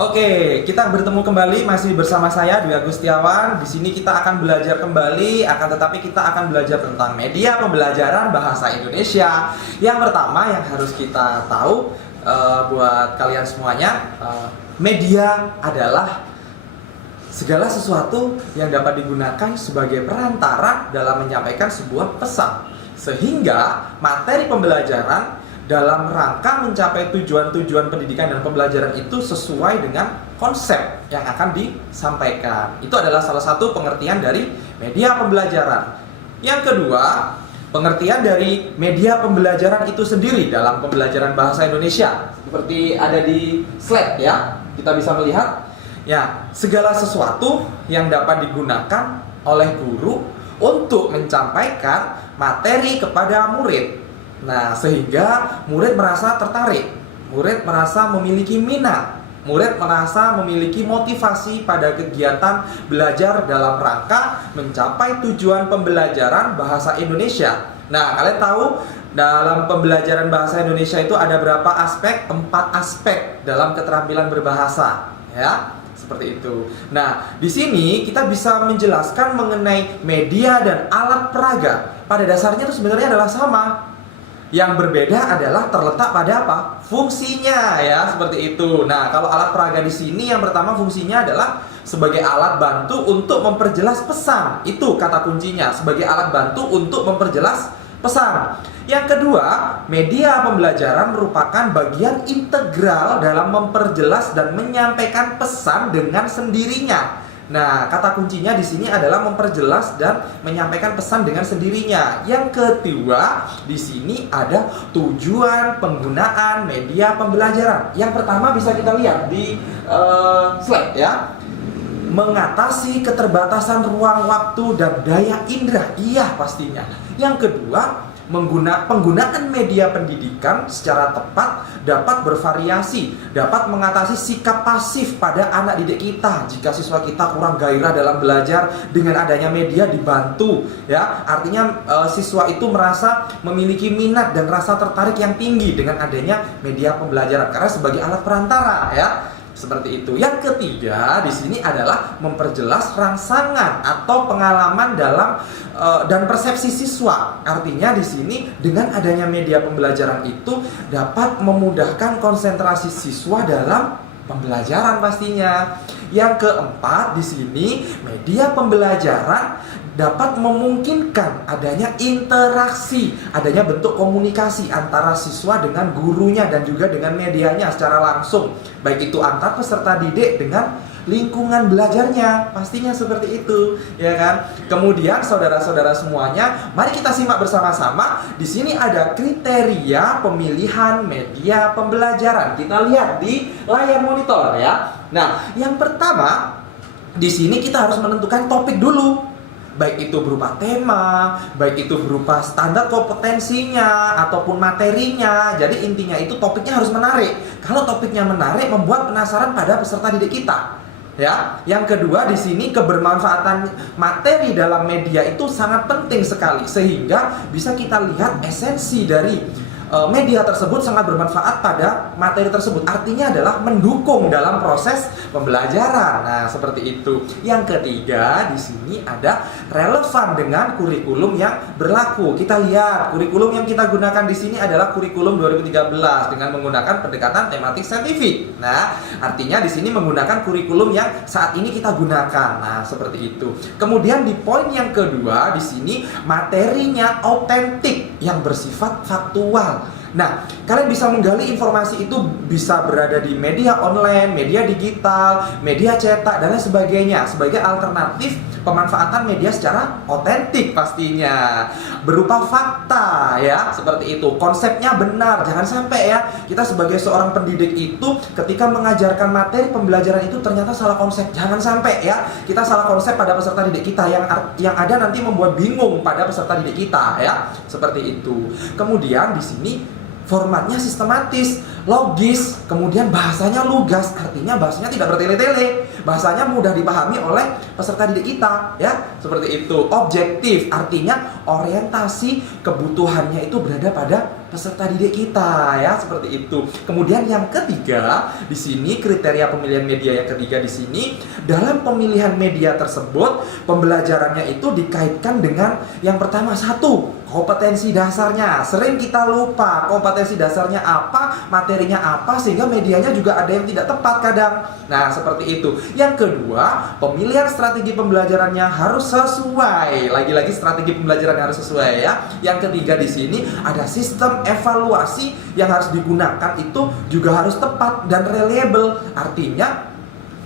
Oke, kita bertemu kembali masih bersama saya Dwi Agustiawan. Di sini kita akan belajar kembali, akan tetapi kita akan belajar tentang media pembelajaran bahasa Indonesia. Yang pertama yang harus kita tahu buat kalian semuanya, media adalah segala sesuatu yang dapat digunakan sebagai perantara dalam menyampaikan sebuah pesan. Sehingga materi pembelajaran dalam rangka mencapai tujuan-tujuan pendidikan dan pembelajaran itu sesuai dengan konsep yang akan disampaikan. Itu adalah salah satu pengertian dari media pembelajaran. Yang kedua, pengertian dari media pembelajaran itu sendiri dalam pembelajaran bahasa Indonesia. Seperti ada di slide ya, kita bisa melihat. Ya, segala sesuatu yang dapat digunakan oleh guru untuk menyampaikan materi kepada murid. Nah, sehingga murid merasa tertarik, murid merasa memiliki minat, murid merasa memiliki motivasi pada kegiatan belajar dalam rangka mencapai tujuan pembelajaran bahasa Indonesia. Nah, kalian tahu dalam pembelajaran bahasa Indonesia itu ada berapa aspek? 4 aspek dalam keterampilan berbahasa, ya. Seperti itu. Nah, di sini kita bisa menjelaskan mengenai media dan alat peraga. Pada dasarnya itu sebenarnya adalah sama. Yang berbeda adalah terletak pada apa? Fungsinya, ya, seperti itu. Nah, kalau alat peraga di sini yang pertama fungsinya adalah sebagai alat bantu untuk memperjelas pesan. Itu kata kuncinya, sebagai alat bantu untuk memperjelas pesan. Yang kedua, media pembelajaran merupakan bagian integral dalam memperjelas dan menyampaikan pesan dengan sendirinya. Nah, kata kuncinya di sini adalah memperjelas dan menyampaikan pesan dengan sendirinya. Yang kedua, di sini ada tujuan penggunaan media pembelajaran. Yang pertama bisa kita lihat di slide ya. Mengatasi keterbatasan ruang waktu dan daya indera. Iya, pastinya. Yang kedua, penggunaan media pendidikan secara tepat dapat bervariasi, dapat mengatasi sikap pasif pada anak didik kita. Jika siswa kita kurang gairah dalam belajar, dengan adanya media dibantu, ya. Artinya siswa itu merasa memiliki minat dan rasa tertarik yang tinggi dengan adanya media pembelajaran karena sebagai alat perantara, ya. Seperti itu. Yang ketiga di sini adalah memperjelas rangsangan atau pengalaman dalam dan persepsi siswa. Artinya di sini dengan adanya media pembelajaran itu dapat memudahkan konsentrasi siswa dalam pembelajaran pastinya. Yang keempat di sini media pembelajaran dapat memungkinkan adanya interaksi, adanya bentuk komunikasi antara siswa dengan gurunya dan juga dengan medianya secara langsung, baik itu antar peserta didik dengan lingkungan belajarnya, pastinya seperti itu, ya kan? Kemudian saudara-saudara semuanya, mari kita simak bersama-sama. Di sini ada kriteria pemilihan media pembelajaran. Kita lihat di layar monitor ya. Nah, yang pertama di sini kita harus menentukan topik dulu. Baik itu berupa tema, baik itu berupa standar kompetensinya ataupun materinya. Jadi intinya itu topiknya harus menarik. Kalau topiknya menarik, membuat penasaran pada peserta didik kita. Ya, yang kedua di sini kebermanfaatan materi dalam media itu sangat penting sekali sehingga bisa kita lihat esensi dari media tersebut sangat bermanfaat pada materi tersebut. Artinya adalah mendukung dalam proses pembelajaran. Nah, seperti itu. Yang ketiga, di sini ada relevan dengan kurikulum yang berlaku. Kita lihat kurikulum yang kita gunakan di sini adalah kurikulum 2013 dengan menggunakan pendekatan tematik saintifik. Nah, artinya di sini menggunakan kurikulum yang saat ini kita gunakan. Nah, seperti itu. Kemudian di poin yang kedua di sini materinya autentik yang bersifat faktual. Nah, kalian bisa menggali informasi itu bisa berada di media online, media digital, media cetak, dan lain sebagainya sebagai alternatif pemanfaatan media secara otentik pastinya. Berupa fakta ya, seperti itu. Konsepnya benar, jangan sampai ya kita sebagai seorang pendidik itu ketika mengajarkan materi pembelajaran itu ternyata salah konsep. Jangan sampai ya kita salah konsep pada peserta didik kita yang ada nanti membuat bingung pada peserta didik kita ya. Seperti itu. Kemudian di sini formatnya sistematis, logis, kemudian bahasanya lugas, artinya bahasanya tidak bertele-tele, bahasanya mudah dipahami oleh peserta didik kita, ya, seperti itu. Objektif, artinya orientasi kebutuhannya itu berada pada peserta didik kita ya, seperti itu. Kemudian yang ketiga, di sini kriteria pemilihan media yang ketiga di sini, dalam pemilihan media tersebut pembelajarannya itu dikaitkan dengan yang pertama, satu, kompetensi dasarnya. Sering kita lupa kompetensi dasarnya apa, materinya apa, sehingga medianya juga ada yang tidak tepat kadang. Nah, seperti itu. Yang kedua, pemilihan strategi pembelajarannya harus sesuai. Lagi-lagi strategi pembelajaran harus sesuai ya. Yang ketiga di sini ada sistem evaluasi yang harus digunakan itu juga harus tepat dan reliable. Artinya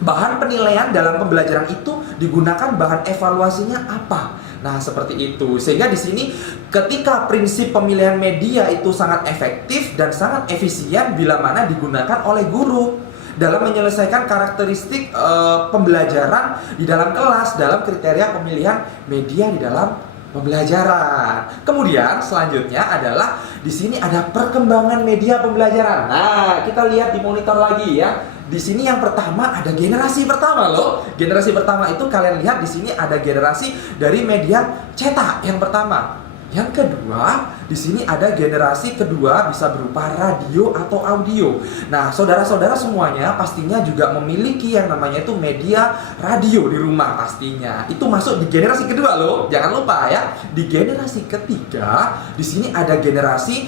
bahan penilaian dalam pembelajaran itu digunakan bahan evaluasinya apa. Nah, seperti itu. Sehingga di sini ketika prinsip pemilihan media itu sangat efektif dan sangat efisien bila mana digunakan oleh guru dalam menyelesaikan karakteristik pembelajaran di dalam kelas dalam kriteria pemilihan media di dalam pembelajaran. Kemudian selanjutnya adalah di sini ada perkembangan media pembelajaran. Nah, kita lihat di monitor lagi ya. Di sini yang pertama ada generasi pertama loh. Generasi pertama itu kalian lihat di sini ada generasi dari media cetak yang pertama. Yang kedua, di sini ada generasi kedua bisa berupa radio atau audio. Nah, saudara-saudara semuanya pastinya juga memiliki yang namanya itu media radio di rumah pastinya. Itu masuk di generasi kedua loh. Jangan lupa ya. Di generasi ketiga, di sini ada generasi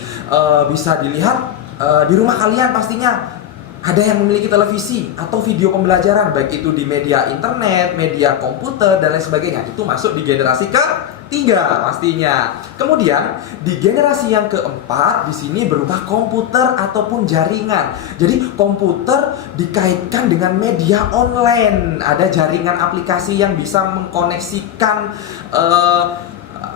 bisa dilihat di rumah kalian pastinya. Ada yang memiliki televisi atau video pembelajaran, baik itu di media internet, media komputer, dan lain sebagainya. Itu masuk di generasi ketiga pastinya. Kemudian di generasi yang keempat di sini berupa komputer ataupun jaringan. Jadi komputer dikaitkan dengan media online. Ada jaringan aplikasi yang bisa mengkoneksikan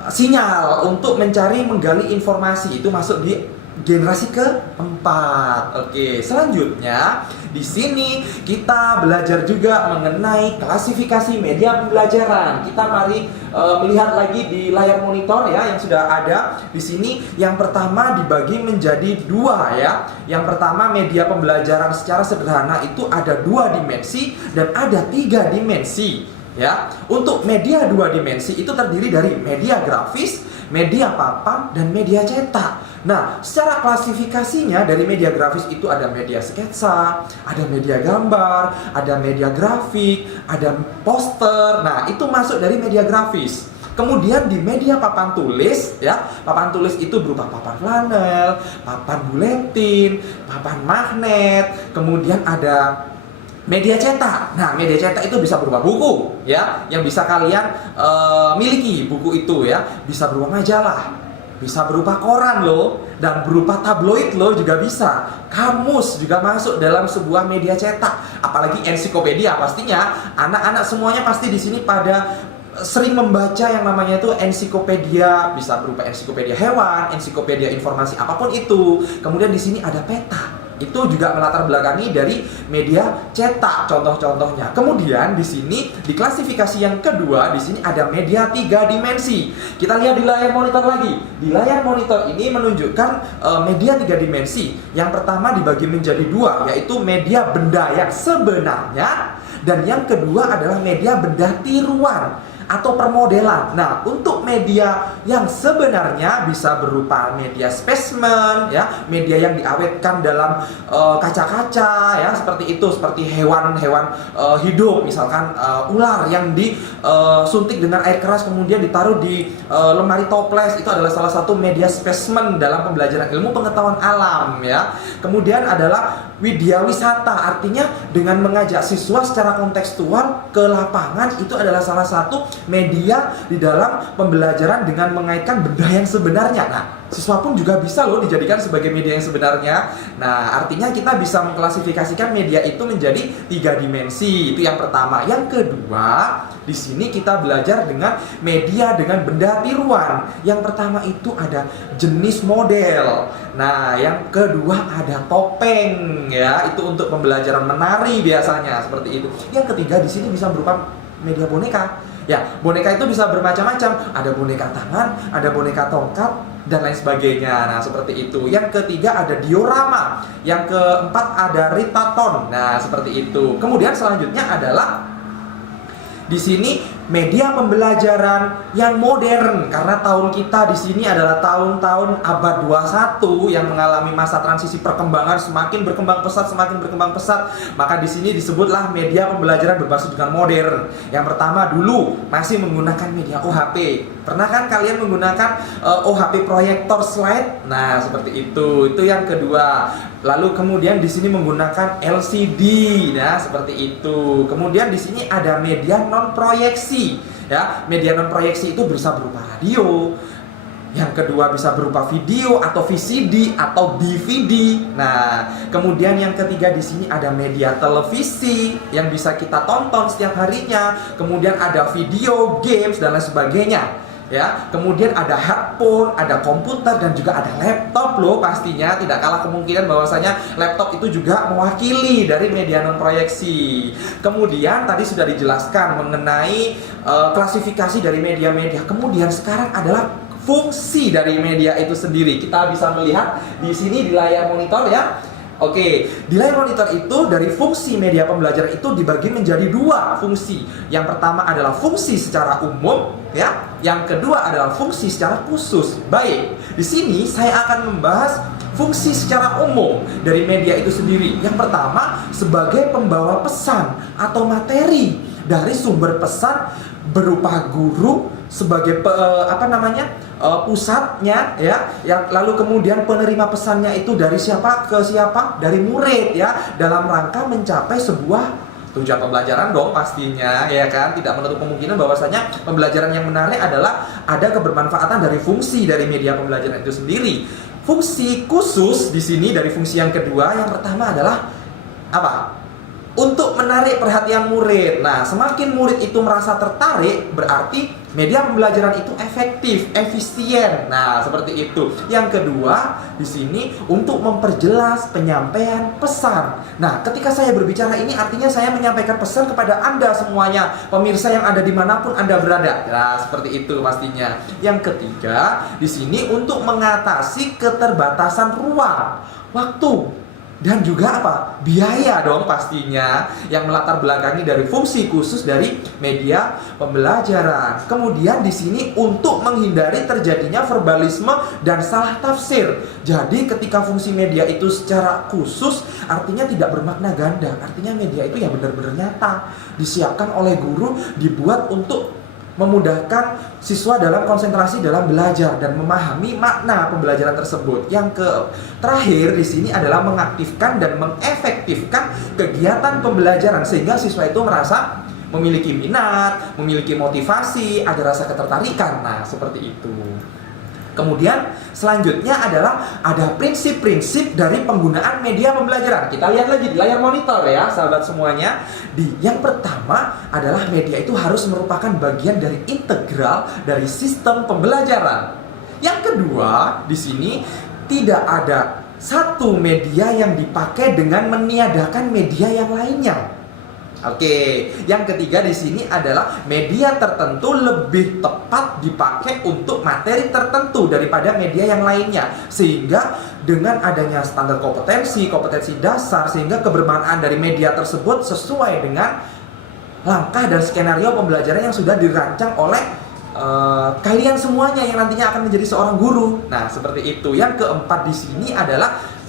sinyal untuk mencari menggali informasi. Itu masuk di generasi keempat. Oke, selanjutnya di sini kita belajar juga mengenai klasifikasi media pembelajaran. Kita mari melihat lagi di layar monitor ya yang sudah ada di sini. Yang pertama dibagi menjadi dua ya. Yang pertama media pembelajaran secara sederhana itu ada 2 dimensi dan ada 3 dimensi ya. Untuk media 2 dimensi itu terdiri dari media grafis, media papan, dan media cetak. Nah, secara klasifikasinya dari media grafis itu ada media sketsa, ada media gambar, ada media grafik, ada poster. Nah, itu masuk dari media grafis. Kemudian di media papan tulis ya, papan tulis itu berupa papan flanel, papan buletin, papan magnet, kemudian ada media cetak. Nah, media cetak itu bisa berupa buku ya, yang bisa kalian miliki buku itu ya, bisa berupa majalah, bisa berupa koran loh, dan berupa tabloid loh juga bisa. Kamus juga masuk dalam sebuah media cetak, apalagi ensiklopedia. Pastinya anak-anak semuanya pasti di sini pada sering membaca yang namanya itu ensiklopedia, bisa berupa ensiklopedia hewan, ensiklopedia informasi apapun itu. Kemudian di sini ada peta. Itu juga melatar belakangi dari media cetak contoh-contohnya. Kemudian di sini di klasifikasi yang kedua di sini ada media 3 dimensi. Kita lihat di layar monitor lagi. Di layar monitor ini menunjukkan media 3 dimensi. Yang pertama dibagi menjadi 2, yaitu media benda yang sebenarnya, dan yang kedua adalah media benda tiruan atau permodelan. Nah, untuk media yang sebenarnya bisa berupa media spesimen ya, media yang diawetkan dalam kaca-kaca ya, seperti itu, seperti hewan-hewan hidup, misalkan ular yang disuntik dengan air keras kemudian ditaruh di lemari toples. Itu adalah salah satu media spesimen dalam pembelajaran ilmu pengetahuan alam ya. Kemudian adalah widya wisata, artinya dengan mengajak siswa secara kontekstual ke lapangan. Itu adalah salah satu media di dalam pembelajaran dengan mengaitkan benda yang sebenarnya. Nah, siswa pun juga bisa loh dijadikan sebagai media yang sebenarnya. Nah, artinya kita bisa mengklasifikasikan media itu menjadi 3 dimensi. Itu yang pertama. Yang kedua, di sini kita belajar dengan media dengan benda tiruan. Yang pertama itu ada jenis model. Nah, yang kedua ada topeng ya. Itu untuk pembelajaran menari biasanya seperti itu. Yang ketiga di sini bisa berupa media boneka. Ya, boneka itu bisa bermacam-macam. Ada boneka tangan, ada boneka tongkat, dan lain sebagainya. Nah, seperti itu. Yang ketiga ada diorama. Yang keempat ada ritaton. Nah, seperti itu. Kemudian selanjutnya adalah di sini media pembelajaran yang modern, karena tahun kita di sini adalah tahun-tahun abad 21 yang mengalami masa transisi perkembangan semakin berkembang pesat, maka di sini disebutlah media pembelajaran berbasis dengan modern. Yang pertama dulu masih menggunakan media OHP. Pernah kan kalian menggunakan OHP proyektor slide? Nah, seperti itu. Itu yang kedua. Lalu kemudian di sini menggunakan LCD, ya seperti itu. Kemudian di sini ada media non proyeksi, ya. Media non proyeksi itu bisa berupa radio. Yang kedua bisa berupa video atau VCD atau DVD. Nah, kemudian yang ketiga di sini ada media televisi yang bisa kita tonton setiap harinya. Kemudian ada video, games dan lain sebagainya. Ya, kemudian ada handphone, ada komputer dan juga ada laptop loh pastinya. Tidak kalah kemungkinan bahwasanya laptop itu juga mewakili dari media non proyeksi. Kemudian tadi sudah dijelaskan mengenai klasifikasi dari media-media. Kemudian sekarang adalah fungsi dari media itu sendiri. Kita bisa melihat di sini di layar monitor ya. Oke, di layar monitor itu dari fungsi media pembelajaran itu dibagi menjadi dua fungsi. Yang pertama adalah fungsi secara umum, ya. Yang kedua adalah fungsi secara khusus. Baik, di sini saya akan membahas fungsi secara umum dari media itu sendiri. Yang pertama sebagai pembawa pesan atau materi dari sumber pesan berupa guru sebagai pusatnya ya, yang lalu kemudian penerima pesannya itu dari siapa ke siapa, dari murid ya, dalam rangka mencapai sebuah tujuan pembelajaran dong pastinya ya kan. Tidak menutup kemungkinan bahwasanya pembelajaran yang menarik adalah ada kebermanfaatan dari fungsi dari media pembelajaran itu sendiri. Fungsi khusus di sini dari fungsi yang kedua, yang pertama adalah apa? Untuk menarik perhatian murid. Nah, semakin murid itu merasa tertarik, berarti media pembelajaran itu efektif, efisien. Nah, seperti itu. Yang kedua, di sini untuk memperjelas penyampaian pesan. Nah, ketika saya berbicara ini artinya saya menyampaikan pesan kepada Anda semuanya, pemirsa yang ada dimanapun Anda berada. Nah, seperti itu pastinya. Yang ketiga, di sini untuk mengatasi keterbatasan ruang, waktu, dan juga apa? Biaya dong pastinya, yang melatar belakangi dari fungsi khusus dari media pembelajaran. Kemudian di sini untuk menghindari terjadinya verbalisme dan salah tafsir. Jadi ketika fungsi media itu secara khusus artinya tidak bermakna ganda. Artinya media itu ya benar-benar nyata, disiapkan oleh guru, dibuat untuk memudahkan siswa dalam konsentrasi dalam belajar dan memahami makna pembelajaran tersebut. Yang terakhir di sini adalah mengaktifkan dan mengefektifkan kegiatan pembelajaran sehingga siswa itu merasa memiliki minat, memiliki motivasi, ada rasa ketertarikan. Nah, seperti itu. Kemudian selanjutnya adalah ada prinsip-prinsip dari penggunaan media pembelajaran. Kita lihat lagi di layar monitor ya, sahabat semuanya. Yang pertama adalah media itu harus merupakan bagian dari integral dari sistem pembelajaran. Yang kedua, di sini tidak ada satu media yang dipakai dengan meniadakan media yang lainnya. Oke, yang ketiga di sini adalah media tertentu lebih tepat dipakai untuk materi tertentu daripada media yang lainnya. Sehingga dengan adanya standar kompetensi dasar, sehingga kebermanfaatan dari media tersebut sesuai dengan langkah dan skenario pembelajaran yang sudah dirancang oleh kalian semuanya yang nantinya akan menjadi seorang guru. Nah, seperti itu. Yang keempat di sini adalah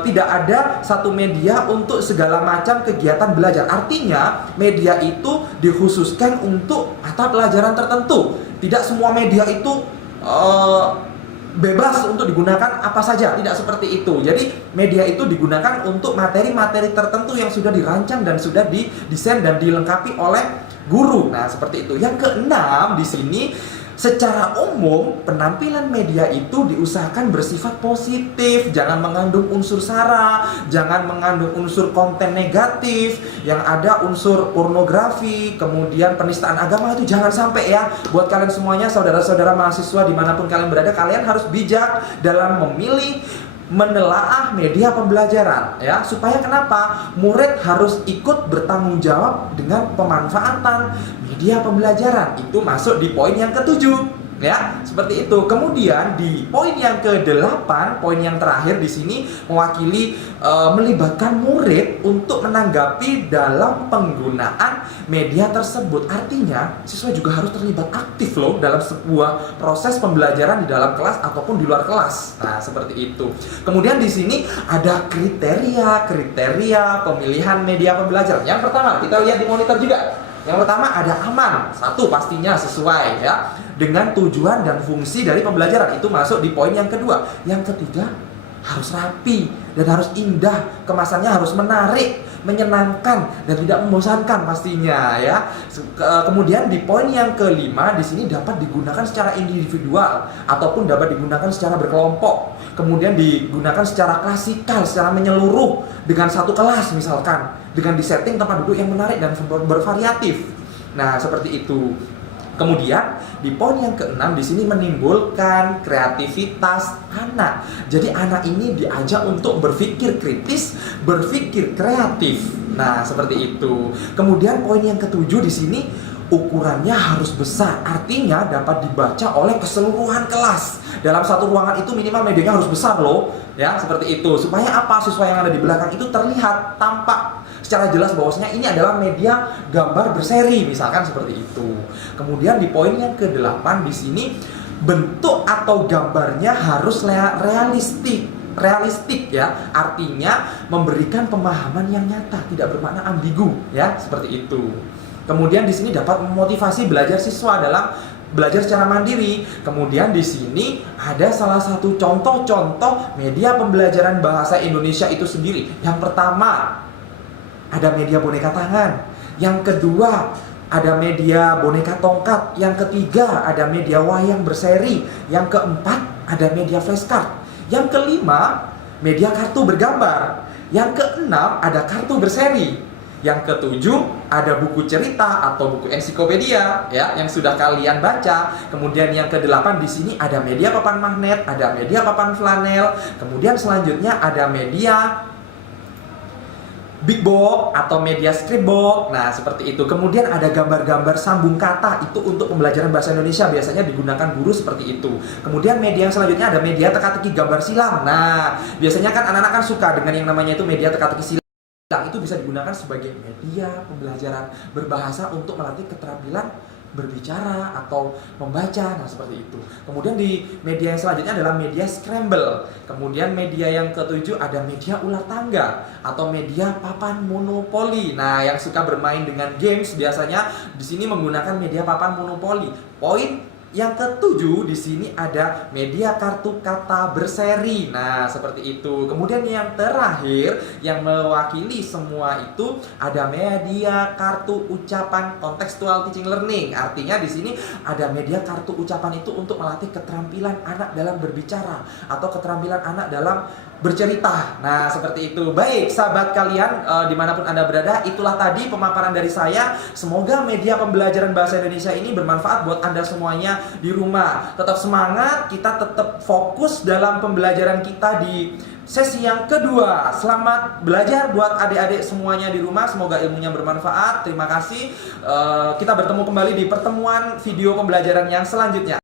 tidak ada satu media untuk segala macam kegiatan belajar. Artinya media itu dikhususkan untuk mata pelajaran tertentu. Tidak semua media itu bebas untuk digunakan apa saja. Tidak seperti itu. Jadi media itu digunakan untuk materi-materi tertentu yang sudah dirancang dan sudah didesain dan dilengkapi oleh guru. Nah, seperti itu. Yang keenam di sini, secara umum, penampilan media itu diusahakan bersifat positif, jangan mengandung unsur sara, jangan mengandung unsur konten negatif, yang ada unsur pornografi, kemudian penistaan agama, itu jangan sampai ya. Buat kalian semuanya, saudara-saudara mahasiswa dimanapun kalian berada, kalian harus bijak dalam memilih, menelaah media pembelajaran ya, supaya kenapa? Murid harus ikut bertanggung jawab dengan pemanfaatan media pembelajaran. Itu masuk di poin yang ketujuh. Ya, seperti itu. Kemudian di poin yang ke-8, poin yang terakhir di sini mewakili melibatkan murid untuk menanggapi dalam penggunaan media tersebut. Artinya, siswa juga harus terlibat aktif loh dalam sebuah proses pembelajaran di dalam kelas ataupun di luar kelas. Nah, seperti itu. Kemudian di sini ada kriteria pemilihan media pembelajaran. Yang pertama, kita lihat di monitor juga. Yang pertama ada aman, satu pastinya sesuai ya dengan tujuan dan fungsi dari pembelajaran, itu masuk di poin yang kedua. Yang ketiga harus rapi dan harus indah, kemasannya harus menarik, menyenangkan dan tidak membosankan pastinya ya. Kemudian di poin yang kelima di sini dapat digunakan secara individual ataupun dapat digunakan secara berkelompok. Kemudian digunakan secara klasikal, secara menyeluruh dengan satu kelas misalkan, dengan disetting tempat duduk yang menarik dan bervariatif. Nah, seperti itu. Kemudian di poin yang keenam di sini menimbulkan kreativitas anak. Jadi anak ini diajak untuk berpikir kritis, berpikir kreatif. Nah, seperti itu. Kemudian poin yang ketujuh di sini ukurannya harus besar, artinya dapat dibaca oleh keseluruhan kelas. Dalam satu ruangan itu minimal medianya harus besar loh, ya seperti itu. Supaya apa? Siswa yang ada di belakang itu terlihat, tampak secara jelas bahwasanya ini adalah media gambar berseri, misalkan seperti itu. Kemudian di poin yang ke-8 di sini bentuk atau gambarnya harus realistik ya, artinya memberikan pemahaman yang nyata, tidak bermakna ambigu ya, seperti itu. Kemudian di sini dapat memotivasi belajar siswa dalam belajar secara mandiri. Kemudian di sini ada salah satu contoh-contoh media pembelajaran bahasa Indonesia itu sendiri. Yang pertama ada media boneka tangan, yang kedua ada media boneka tongkat, yang ketiga ada media wayang berseri, yang keempat ada media flashcard, yang kelima media kartu bergambar, yang keenam ada kartu berseri, yang ketujuh ada buku cerita atau buku ensiklopedia ya yang sudah kalian baca. Kemudian yang ke-8 di sini ada media papan magnet, ada media papan flanel. Kemudian selanjutnya ada media big box atau media script box. Nah, seperti itu. Kemudian ada gambar-gambar sambung kata, itu untuk pembelajaran bahasa Indonesia, biasanya digunakan guru seperti itu. Kemudian media yang selanjutnya ada media teka-teki gambar silang. Nah, biasanya kan anak-anak kan suka dengan yang namanya itu media teka-teki silang. Itu bisa digunakan sebagai media pembelajaran berbahasa untuk melatih keterampilan berbicara atau membaca. Nah, seperti itu. Kemudian di media yang selanjutnya adalah media scramble. Kemudian media yang ketujuh ada media ular tangga atau media papan monopoli. Nah, yang suka bermain dengan games biasanya di sini menggunakan media papan monopoli. Poin yang ketujuh di sini ada media kartu kata berseri. Nah, seperti itu. Kemudian yang terakhir yang mewakili semua itu ada media kartu ucapan contextual teaching learning. Artinya di sini ada media kartu ucapan itu untuk melatih keterampilan anak dalam berbicara atau keterampilan anak dalam bercerita. Nah, seperti itu. Baik, sahabat kalian dimanapun Anda berada, itulah tadi pemaparan dari saya. Semoga media pembelajaran bahasa Indonesia ini bermanfaat buat Anda semuanya di rumah. Tetap semangat, kita tetap fokus dalam pembelajaran kita di sesi yang kedua. Selamat belajar buat adik-adik semuanya di rumah. Semoga ilmunya bermanfaat. Terima kasih. Kita bertemu kembali di pertemuan video pembelajaran yang selanjutnya.